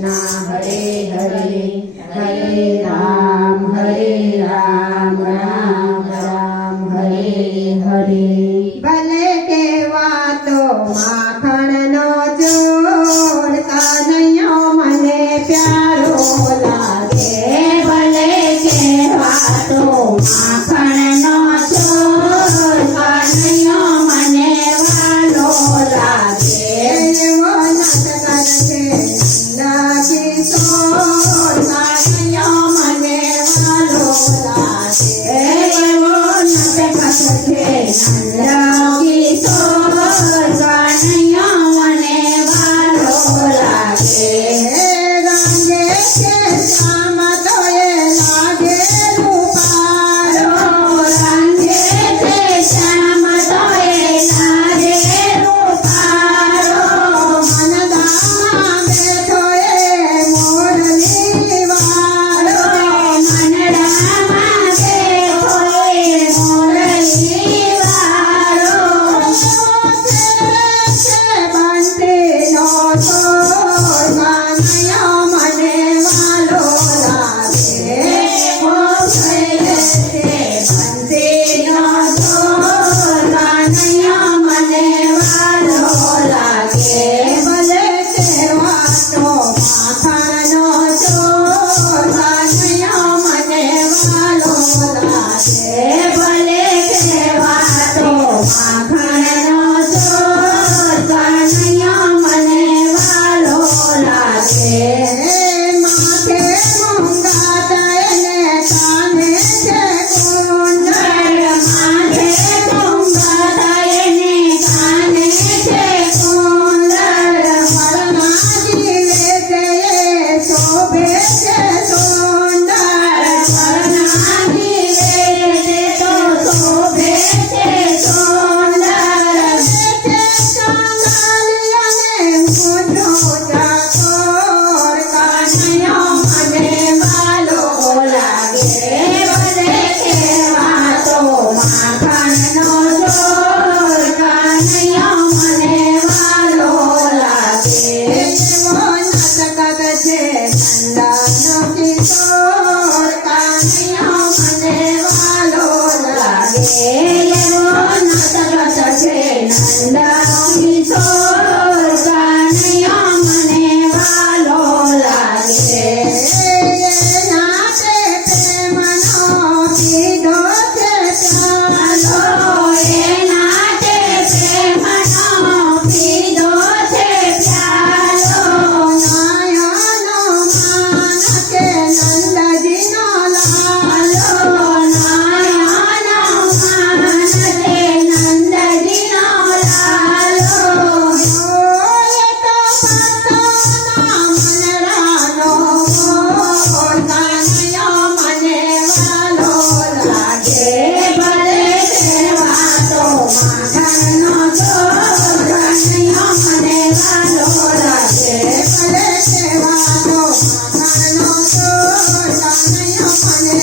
कृष्ण हरे हरे हरे राम हरे राम राम राम हरे हरे। भले केवा तो माखणनो जोर तनयो मने प्यारो लागे। Yes.